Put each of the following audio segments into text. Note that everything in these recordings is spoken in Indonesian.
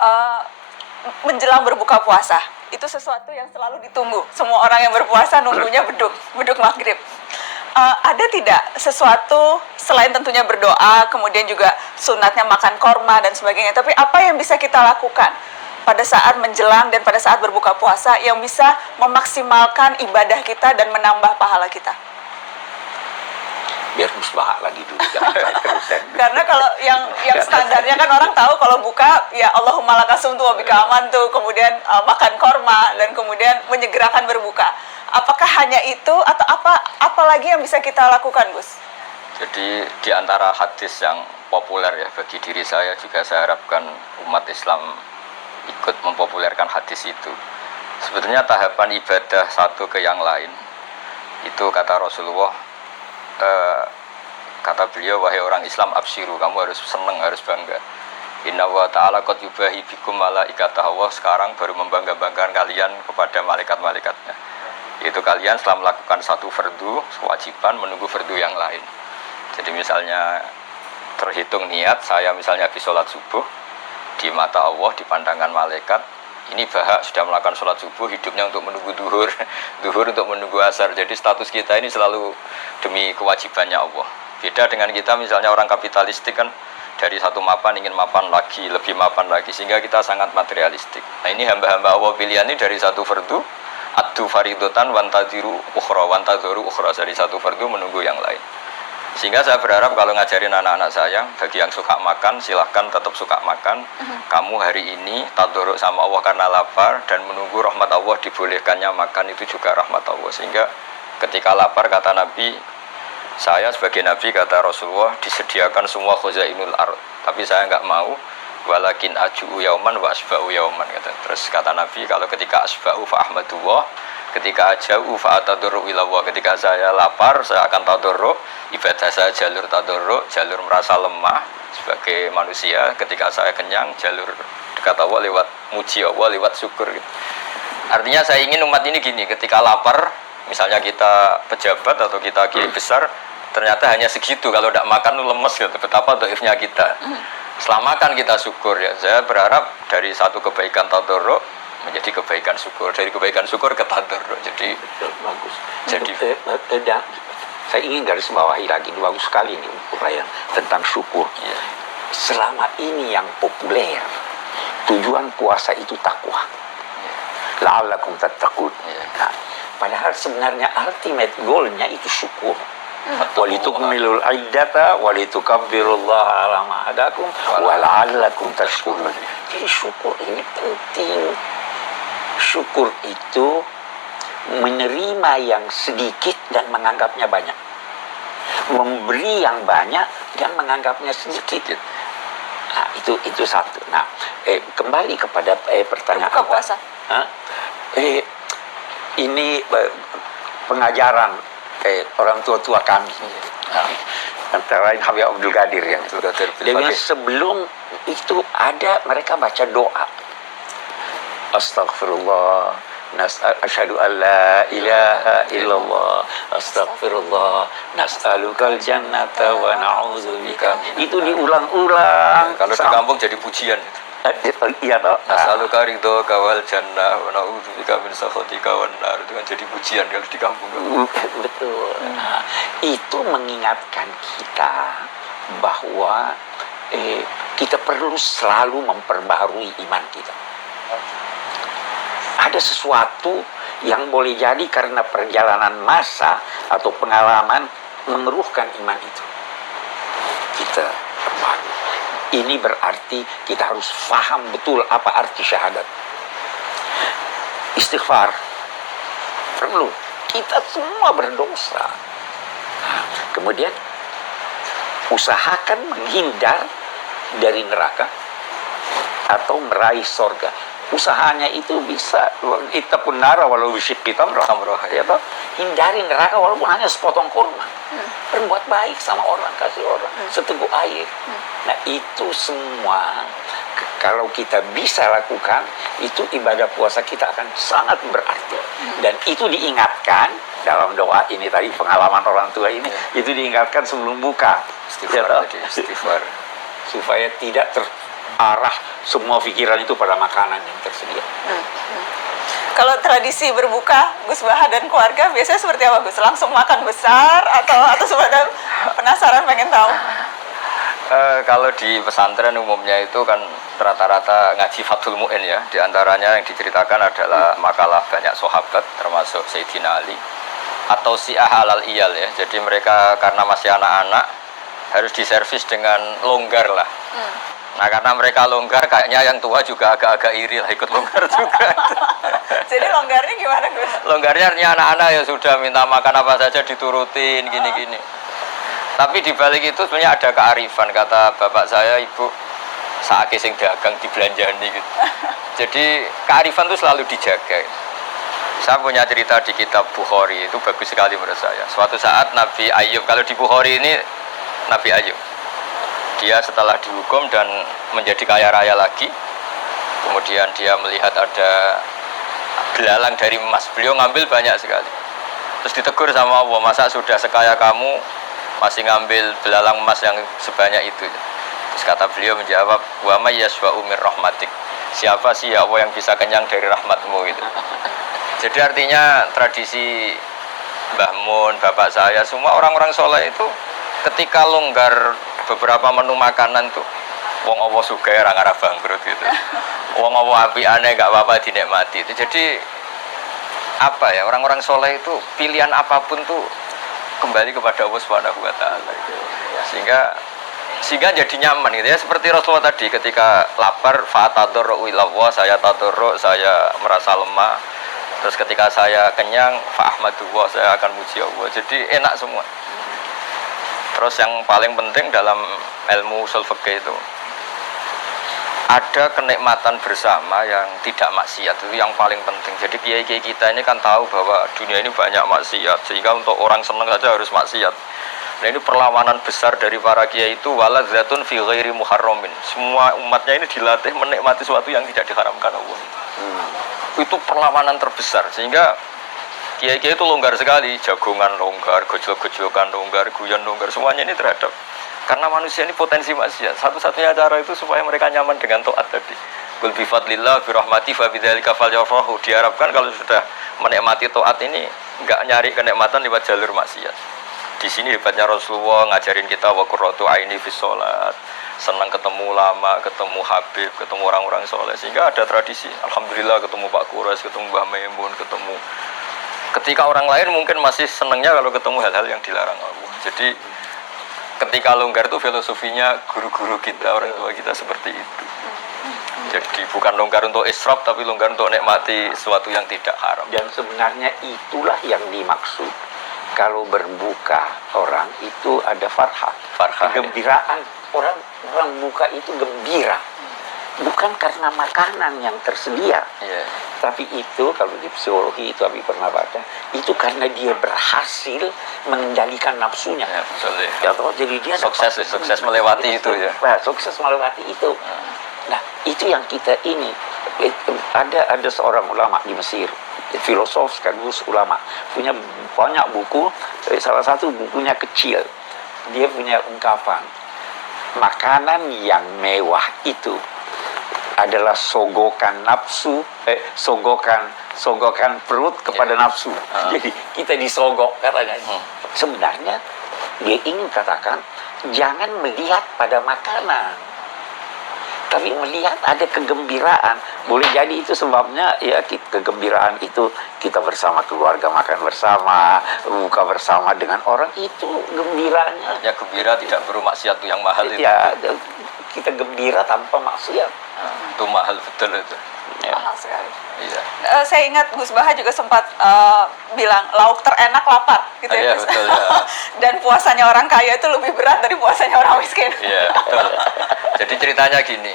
uh, menjelang berbuka puasa. Itu sesuatu yang selalu ditunggu. Semua orang yang berpuasa nunggunya beduk maghrib. Ada tidak sesuatu selain tentunya berdoa, kemudian juga sunatnya makan korma dan sebagainya, tapi apa yang bisa kita lakukan pada saat menjelang dan pada saat berbuka puasa yang bisa memaksimalkan ibadah kita dan menambah pahala kita? Biar musbah lagi dulu. Karena kalau yang standarnya kan orang tahu kalau buka ya Allahumma lakasumtu wa bika amantu, kemudian makan korma dan kemudian menyegerakan berbuka. Apakah hanya itu atau apa lagi yang bisa kita lakukan, Gus? Jadi di antara hadis yang populer ya bagi diri saya juga saya harapkan umat Islam ikut mempopulerkan hadis itu. Sebetulnya tahapan ibadah satu ke yang lain itu kata Rasulullah, kata beliau, wahai orang Islam absyiru, kamu harus senang, harus bangga. Inna wa ta'ala qad yubahi bikum malaikatah, Allah sekarang baru membangga-banggakan kalian kepada malaikat-malaikatnya. Yaitu kalian setelah melakukan satu fardu, kewajiban menunggu fardu yang lain. Jadi misalnya terhitung niat, saya misalnya habis sholat subuh, di mata Allah, di pandangan malaikat, ini Bahak sudah melakukan sholat subuh, hidupnya untuk menunggu duhur, duhur untuk menunggu asar. Jadi status kita ini selalu demi kewajibannya Allah. Beda dengan kita misalnya orang kapitalistik kan, dari satu mapan ingin mapan lagi, lebih mapan lagi, sehingga kita sangat materialistik. Nah ini hamba-hamba Allah pilihan ini dari satu fardu, addu faridotan wantadiru ukhra, dari satu fardu menunggu yang lain. Sehingga saya berharap kalau ngajarin anak-anak saya, bagi yang suka makan silahkan tetap suka makan. Kamu hari ini tadarruk sama Allah karena lapar dan menunggu rahmat Allah, dibolehkannya makan itu juga rahmat Allah. Sehingga ketika lapar kata Nabi, saya sebagai Nabi kata Rasulullah disediakan semua khuzainul ard, tapi saya enggak mau. Walakin aju'u yauman wa asba'u yauman, kata. Terus kata Nabi, kalau ketika asba'u fa ahmadullah, ketika aja'u fa atadurru ilallah. Ketika saya lapar saya akan tadarruk, ibadah saya jalur tadarruk, jalur merasa lemah sebagai manusia. Ketika saya kenyang, jalur dekat Allah lewat muji Allah, lewat syukur gitu. Artinya saya ingin umat ini gini, ketika lapar, misalnya kita pejabat atau kita kiai besar, ternyata hanya segitu, kalau tidak makan lemes gitu. Betapa dhaifnya kita. Setelah makan kita syukur ya. Saya berharap dari satu kebaikan tadarruk menjadi kebaikan syukur, dari kebaikan syukur ke tadarruk. Jadi bagus. Jadi saya ingin garis bawahi lagi, bagus sekali ini uraian tentang syukur. ya. Selama ini yang populer, tujuan puasa itu takwa. La'allakum tattaqun. Nah, padahal sebenarnya ultimate goalnya itu syukur. Walitukmilul iddata walitukabbirullaha ala ma hadakum wala'allakum tashkurun. Jadi syukur ini penting. Syukur itu menerima yang sedikit dan menganggapnya banyak, memberi yang banyak dan menganggapnya sedikit. Nah, itu satu. Nah, kembali kepada pertanyaan Buka puasa. Ini pengajaran orang tua-tua kami. Antara lain Habib Abdul Qadir yang itu. Dia bilang sebelum itu ada mereka baca doa. Astaghfirullah, asyhadu an la ilaha illallah, astaghfirullah, nas'alukal jannata wa na'udzubika. Itu diulang-ulang. Kalau di kampung jadi pujian. Iya toh. As'aluka ridhoka wal jannah wa na'udzubika min sakhatika wan nar. Itu kan jadi pujian kalau di kampung. Betul. Nah, itu mengingatkan kita bahwa kita perlu selalu memperbarui iman kita. Ada sesuatu yang boleh jadi karena perjalanan masa atau pengalaman mengeruhkan iman itu. Kita perbarui. Ini berarti kita harus faham betul apa arti syahadat. Istighfar perlu. Kita semua berdosa. Nah, kemudian usahakan menghindar dari neraka atau meraih sorga. Usahanya itu bisa ittaqun nara walau bisyikki tamrah, ya toh. Hindari neraka walaupun hanya sepotong kurma. Berbuat baik sama orang, kasih orang seteguk air. Nah, itu semua kalau kita bisa lakukan, itu ibadah puasa kita akan sangat berarti. Dan itu diingatkan dalam doa ini tadi, pengalaman orang tua ini, itu diingatkan sebelum buka. Istighfar, istighfar. Supaya tidak arah semua pikiran itu pada makanan yang tersedia. Kalau tradisi berbuka Gus Baha dan keluarga biasanya seperti apa Gus? Langsung makan besar atau sebenarnya penasaran pengen tahu? Kalau di pesantren umumnya itu kan rata-rata ngaji Fathul Mu'in ya. Di antaranya yang diceritakan adalah makalah banyak sahabat termasuk Sayyidina Ali atau Syiah halal iyal ya. Jadi mereka karena masih anak-anak harus diservis dengan longgar lah. Nah karena mereka longgar kayaknya yang tua juga agak-agak iri lah ikut longgar juga. Jadi longgarnya gimana Gus? Longgarnya artinya anak-anak ya sudah minta makan apa saja diturutin gini-gini. Tapi di balik itu sebenarnya ada kearifan, kata bapak saya, ibu saiki sing dagang dibelanjani gitu. Jadi kearifan itu selalu dijaga. Saya punya cerita di kitab Bukhari, itu bagus sekali menurut saya. Suatu saat Nabi Ayub, kalau di Bukhari ini Nabi Ayub, dia setelah dihukum dan menjadi kaya raya lagi, kemudian dia melihat ada belalang dari emas, beliau ngambil banyak sekali. Terus ditegur sama Allah, masa sudah sekaya kamu masih ngambil belalang emas yang sebanyak itu? Terus kata beliau menjawab, wa may yaswa'u mir rahmatik, siapa sih ya Allah yang bisa kenyang dari rahmatmu gitu. Jadi artinya tradisi Mbah Mun, bapak saya, semua orang-orang soleh itu ketika longgar beberapa menu makanan tuh, wong Allah sugih ora ngarep bangkrut gitu. Wong Allah apikane gak apa-apa dinikmati. Jadi apa ya, orang-orang soleh itu pilihan apapun tuh kembali kepada Allah Subhanahu wa taala. Sehingga jadi nyaman gitu ya, seperti Rasulullah tadi ketika lapar fa'atadarru ilallah, saya tadarru, saya merasa lemah. Terus ketika saya kenyang fa'ahmadullah, saya akan muji Allah. Jadi enak semua. Terus yang paling penting dalam ilmu ushul fikih itu ada kenikmatan bersama yang tidak maksiat, itu yang paling penting. Jadi kiai-kiai kita ini kan tahu bahwa dunia ini banyak maksiat, sehingga untuk orang senang saja harus maksiat. Nah ini perlawanan besar dari para kiai itu, waladzatun fi ghairi muharramin. Semua umatnya ini dilatih menikmati sesuatu yang tidak diharamkan Allah. Itu perlawanan terbesar, sehingga kiai-kiai itu longgar sekali, jagongan longgar, gojlok-gojlokan longgar, guyon longgar, semuanya ini terhadap, karena manusia ini potensi maksiat. Satu-satunya cara itu supaya mereka nyaman dengan taat tadi. Qul bi fadlillah bi rahmati fa bidzalika falyafrahu. Diharapkan kalau sudah menikmati taat ini enggak nyari kenikmatan lewat jalur maksiat. Di sini hebatnya Rasulullah ngajarin kita wa qurratu aini fi sholat. Senang ketemu ulama, ketemu habib, ketemu orang-orang soleh, sehingga ada tradisi. Alhamdulillah ketemu Pak Kuras, ketemu Mbah Maimun, ketemu. Ketika orang lain mungkin masih senangnya kalau ketemu hal-hal yang dilarang Allah. Jadi ketika longgar itu filosofinya guru-guru kita, orang tua kita seperti itu. Jadi bukan longgar untuk israf, tapi longgar untuk nikmati sesuatu yang tidak haram. Dan sebenarnya itulah yang dimaksud. Kalau berbuka orang itu ada farhah, kegembiraan. Orang buka itu gembira, bukan karena makanan yang tersedia, tapi itu kalau di psikologi itu Abi pernah baca, itu karena dia berhasil mengendalikan nafsunya. Ya, jadi dia sukses melewati itu ya. Nah, sukses melewati itu. Nah, itu yang kita ini. Ada seorang ulama di Mesir, filosof sekaligus ulama, punya banyak buku. Salah satu bukunya kecil, dia punya ungkapan. Makanan yang mewah itu adalah sogokan nafsu, sogokan perut kepada nafsu. Jadi kita disogok katanya. Sebenarnya dia ingin katakan jangan melihat pada makanan, tapi melihat ada kegembiraan. Boleh jadi itu sebabnya ya, kegembiraan itu kita bersama keluarga makan bersama, buka bersama dengan orang, itu gembiranya. Ya gembira tidak perlu maksiat yang mahal itu. Ya, kita gembira tanpa maksiat. Itu mahal betul itu. Ya. Mahal sekali. Iya. Saya ingat Gus Baha juga sempat bilang lauk terenak lapar gitu ya. Iya, Gus. betul, ya. Dan puasanya orang kaya itu lebih berat dari puasanya orang miskin. Iya, betul. Jadi ceritanya gini.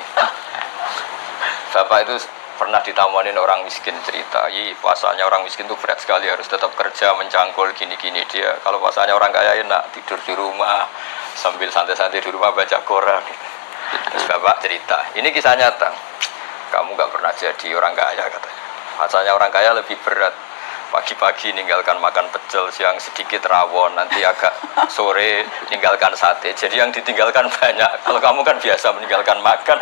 Bapak itu pernah ditamuanin orang miskin, cerita, puasanya orang miskin itu berat sekali, harus tetap kerja, mencangkul, gini-gini. Dia kalau puasanya orang kaya enak, tidur di rumah, sambil santai-santai di rumah baca Quran. Terus Bapak cerita, ini kisah nyata. Kamu gak pernah jadi orang kaya katanya. Puasanya orang kaya lebih berat. pagi-pagi ninggalkan makan pecel, siang sedikit rawon, nanti agak sore ninggalkan sate. Jadi yang ditinggalkan banyak. Kalau kamu kan biasa meninggalkan makan.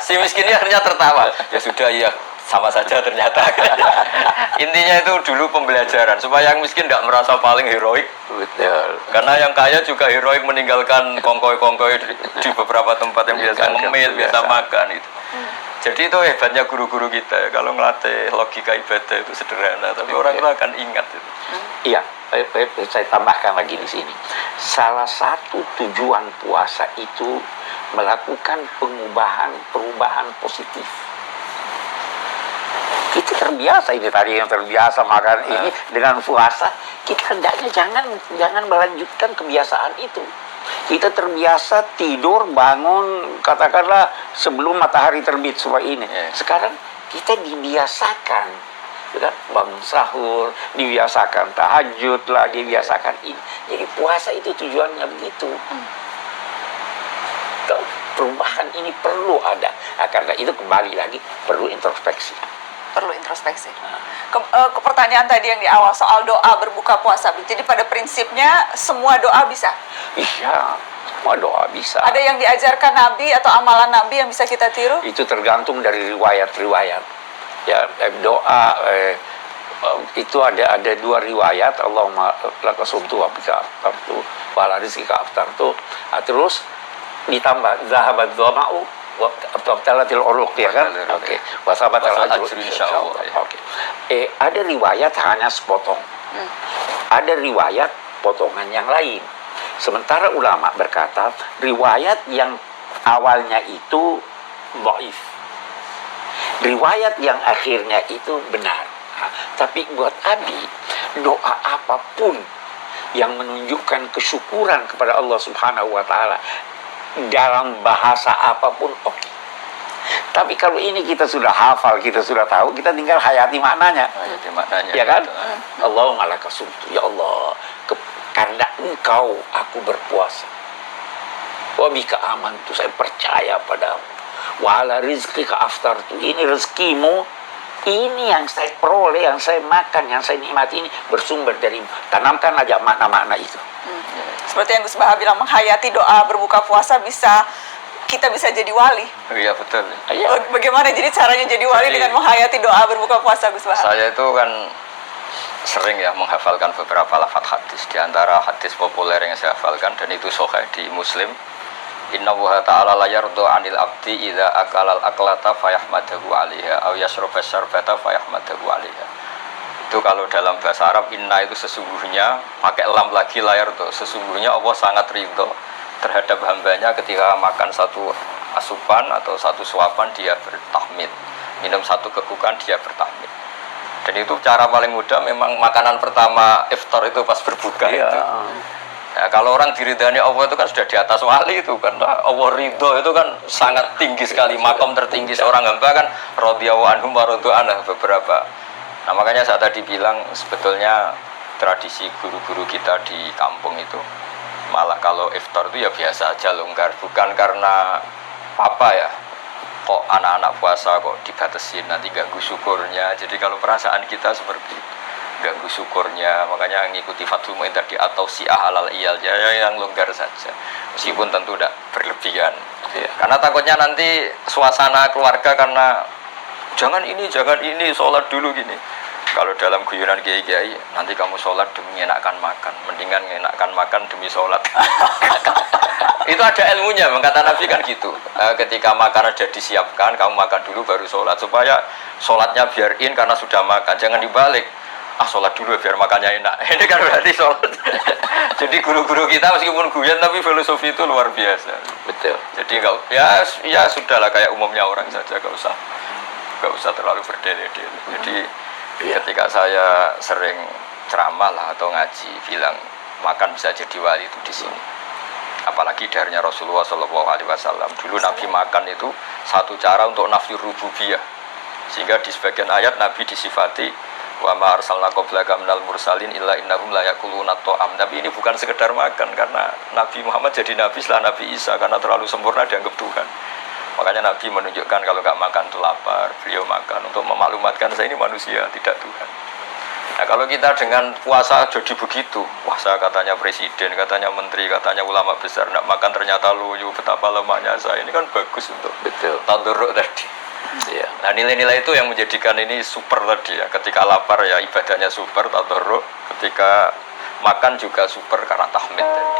Si miskin ini akhirnya tertawa. Ya sudah ya, sama saja ternyata. Intinya itu dulu pembelajaran supaya yang miskin tidak merasa paling heroik. Betul. Karena yang kaya juga heroik meninggalkan kongkoi-kongkoi di beberapa tempat yang biasa ngemil, biasa makan itu. Jadi itu hebatnya guru-guru kita ya. Kalau ngelatih logika ibadah itu sederhana, tapi orang itu akan ingat itu. Iya, saya tambahkan lagi di sini. Salah satu tujuan puasa itu melakukan perubahan positif. Kita terbiasa ini tadi yang terbiasa makan ini dengan puasa, kita hendaknya jangan melanjutkan kebiasaan itu. Kita terbiasa tidur, bangun, katakanlah sebelum matahari terbit supaya ini. Sekarang kita dibiasakan, ya, bangun sahur, dibiasakan tahajud lagi, dibiasakan ini. Jadi puasa itu tujuannya begitu. Perubahan ini perlu ada. Karena itu kembali lagi perlu introspeksi. Perlu introspeksi. Ke pertanyaan tadi yang di awal soal doa berbuka puasa. Jadi pada prinsipnya semua doa bisa. Iya, semua doa bisa. Ada yang diajarkan Nabi atau amalan Nabi yang bisa kita tiru? Itu tergantung dari riwayat-riwayat. Ya, doa itu ada dua riwayat. Allahumma laka sumtu wa bika aftartu wa ala rizqika aftartu. Terus ditambah zahabat dhama'u wa tabtalatil uruq, ya kan? Oke. Wa sabatal ajru insyaallah. Oke. Ada riwayat hanya sepotong. Ada riwayat potongan yang lain. Sementara ulama berkata riwayat yang awalnya itu dhaif, riwayat yang akhirnya itu benar. Tapi buat Abi, doa apapun yang menunjukkan kesyukuran kepada Allah Subhanahu wa taala dalam bahasa apapun oke. Tapi kalau ini kita sudah hafal, kita sudah tahu, kita tinggal hayati maknanya. Hayati maknanya. Ya kan? Betul. Allahumma laka sumtu, ya Allah, karena Engkau aku berpuasa. Wa bika amantu, saya percaya padamu. Wa ala rizqika aftartu, ini rezekimu, ini yang saya peroleh, yang saya makan, yang saya nikmati ini bersumber darimu. Tanamkan aja makna-makna itu. Seperti yang Gus Baha bilang, menghayati doa berbuka puasa kita bisa jadi wali. Iya betul. Bagaimana jadi caranya jadi wali dengan menghayati doa berbuka puasa, Gus Baha? Saya itu kan sering ya menghafalkan beberapa lafaz hadis. Di antara hadis populer yang saya hafalkan dan itu sahih di Muslim, Inna wa ta'ala la yardu 'anil abdi idza akala al-aklata fayahmadahu 'alaiha aw yashraba syarbata fayahmadahu 'alaiha. Itu kalau dalam bahasa Arab, inna itu sesungguhnya, pakai lam lagi, la yardu, sesungguhnya Allah sangat ridho terhadap hambanya ketika makan satu asupan atau satu suapan dia bertahmid, minum satu kekukan dia bertahmid. Dan itu cara paling mudah, memang makanan pertama iftar itu pas berbuka itu. Ya, kalau orang diridhani Allah itu kan sudah di atas wali itu, karena Allah ridho itu kan sangat tinggi sekali, makom tertinggi seorang hamba kan radhiyallahu anhum wa radu anhu beberapa. Nah makanya saya tadi bilang sebetulnya tradisi guru-guru kita di kampung itu malah kalau iftar itu ya biasa aja, longgar, bukan karena apa ya, kok anak-anak puasa kok dibatasin, nanti ganggu syukurnya. Jadi kalau perasaan kita seperti itu, ganggu syukurnya, makanya ngikuti Fathul Mu'in tadi atau si'ah alal iyal, ya yang longgar saja, meskipun tentu tidak berlebihan. Karena takutnya nanti suasana keluarga karena jangan ini, sholat dulu gini. Kalau dalam guyonan kiai-kiai, nanti kamu sholat demi menyenangkan makan, mendingan menyenangkan makan demi sholat. Itu ada ilmunya, kata Nabi kan gitu. Ketika makanan sudah disiapkan, kamu makan dulu baru sholat, supaya sholatnya biarin karena sudah makan, jangan dibalik. Sholat dulu biar makannya enak. Ini kan berarti sholat. Jadi guru-guru kita meskipun guyon tapi filosofi itu luar biasa. Betul. Jadi enggak, ya sudahlah kayak umumnya orang saja, enggak usah terlalu berdele-dele. Jadi ketika saya sering ceramah lah atau ngaji bilang makan bisa jadi wali itu di sini. Apalagi darinya Rasulullah SAW. Dulu Nabi makan itu satu cara untuk nafsi rububiyah. Sehingga di sebagian ayat Nabi disifati wa ma arsalna qablaka minal mursalin illa innahum la yakuluna ta'am. Tapi ini bukan sekedar makan, karena Nabi Muhammad jadi nabi setelah Nabi Isa karena terlalu sempurna dianggap Tuhan. Makanya Nabi menunjukkan kalau nggak makan itu lapar, beliau makan untuk memaklumatkan saya ini manusia, tidak Tuhan. Nah kalau kita dengan puasa jadi begitu, puasa katanya presiden, katanya menteri, katanya ulama besar, nak makan ternyata loyo, betapa lemahnya saya, ini kan bagus untuk Betul. taduruk tadi. Iya. Nah nilai-nilai itu yang menjadikan ini super tadi ya. Ketika lapar ya ibadahnya super, taduruk. Ketika makan juga super karena tahmid tadi.